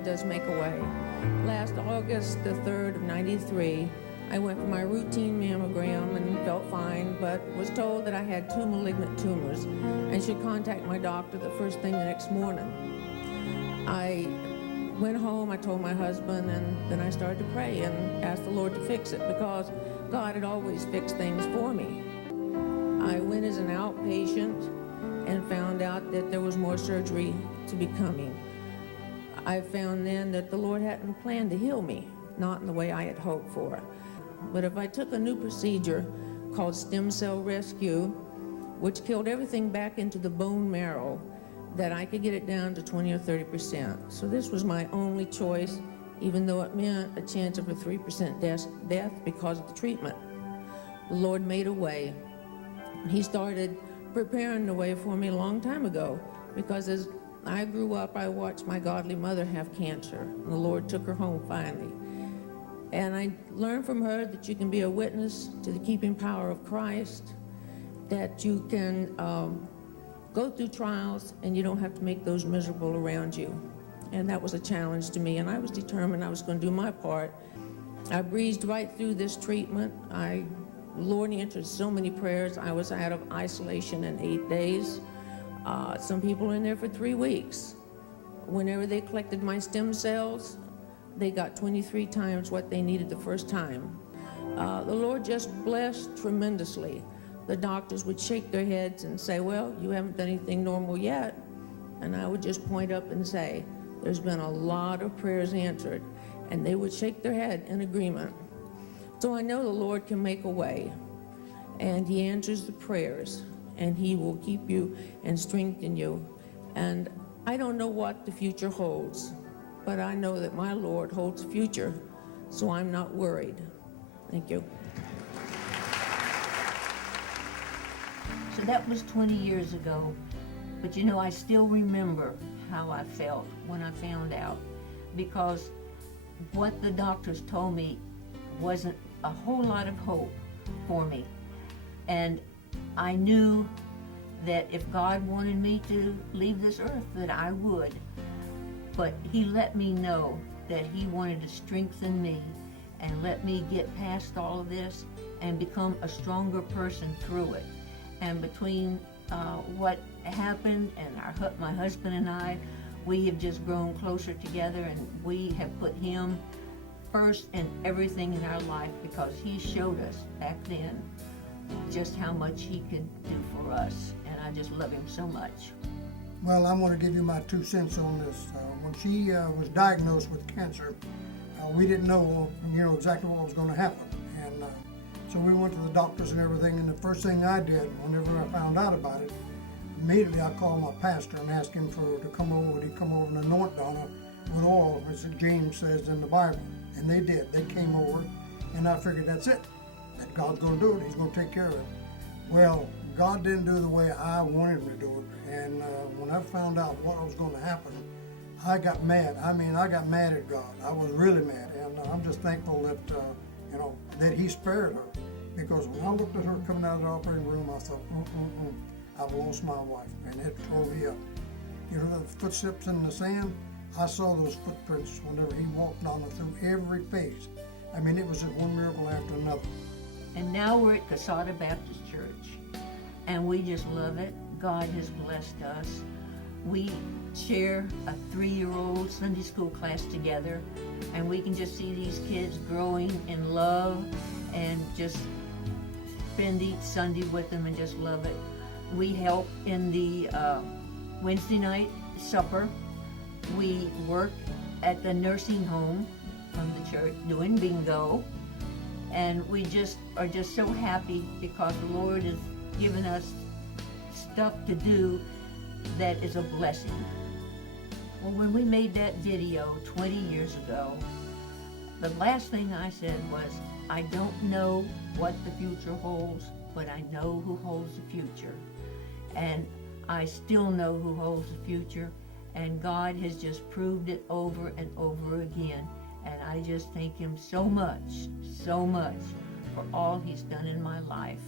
God does make a way. Last August the 3rd of '93, I went for my routine mammogram and felt fine, but was told that I had 2 malignant tumors and should contact my doctor the first thing the next morning. I went home, I told my husband, and then I started to pray and asked the Lord to fix it because God had always fixed things for me. I went as an outpatient and found out that there was more surgery to be coming. I found then that the Lord hadn't planned to heal me, not in the way I had hoped for. But if I took a new procedure called stem cell rescue, which killed everything back into the bone marrow, that I could get it down to 20 or 30%. So this was my only choice, even though it meant a chance of a 3% death because of the treatment. The Lord made a way. He started preparing the way for me a long time ago, because as I grew up, I watched my godly mother have cancer, and the Lord took her home finally. And I learned from her that you can be a witness to the keeping power of Christ, that you can go through trials and you don't have to make those miserable around you. And that was a challenge to me, and I was determined I was going to do my part. I breezed right through this treatment. The Lord answered so many prayers. I was out of isolation in 8 days. Some people were in there for 3 weeks. Whenever they collected my stem cells, they got 23 times what they needed the first time. The Lord just blessed tremendously. The doctors would shake their heads and say, well, you haven't done anything normal yet. And I would just point up and say, there's been a lot of prayers answered. And they would shake their head in agreement. So I know the Lord can make a way, and He answers the prayers, and He will keep you and strengthen you. And I don't know what the future holds, but I know that my Lord holds the future, so I'm not worried. Thank you. So that was 20 years ago, but you know, I still remember how I felt when I found out, because what the doctors told me wasn't a whole lot of hope for me. And I knew that if God wanted me to leave this earth, that I would. But He let me know that He wanted to strengthen me and let me get past all of this and become a stronger person through it. And between what happened and my husband and I, we have just grown closer together, and we have put Him first in everything in our life, because He showed us back then just how much He could do for us, and I just love Him so much. Well, I want to give you my 2 cents on this. When she was diagnosed with cancer, we didn't know, exactly what was going to happen, and so we went to the doctors and everything. And the first thing I did, whenever I found out about it, immediately I called my pastor and asked him to come over. Would he come over and anoint Donna with oil, as James says in the Bible? And they did. They came over, and I figured that's it. That God's going to do it. He's going to take care of it. Well, God didn't do the way I wanted Him to do it. And when I found out what was going to happen, I got mad. I got mad at God. I was really mad. And I'm just thankful that, that He spared her. Because when I looked at her coming out of the operating room, I thought, I've lost my wife. And it tore me up. The footsteps in the sand, I saw those footprints whenever He walked on her through every phase. It was just one miracle after another. And now we're at Casada Baptist Church, and we just love it. God has blessed us. We share a 3-year-old Sunday school class together, and we can just see these kids growing in love and just spend each Sunday with them and just love it. We help in the Wednesday night supper. We work at the nursing home from the church doing bingo, and we just are just so happy because the Lord has given us stuff to do that is a blessing. Well, when we made that video 20 years ago, the last thing I said was, I don't know what the future holds, but I know who holds the future. And I still know who holds the future, and God has just proved it over and over again. And I just thank Him so much for all He's done in my life.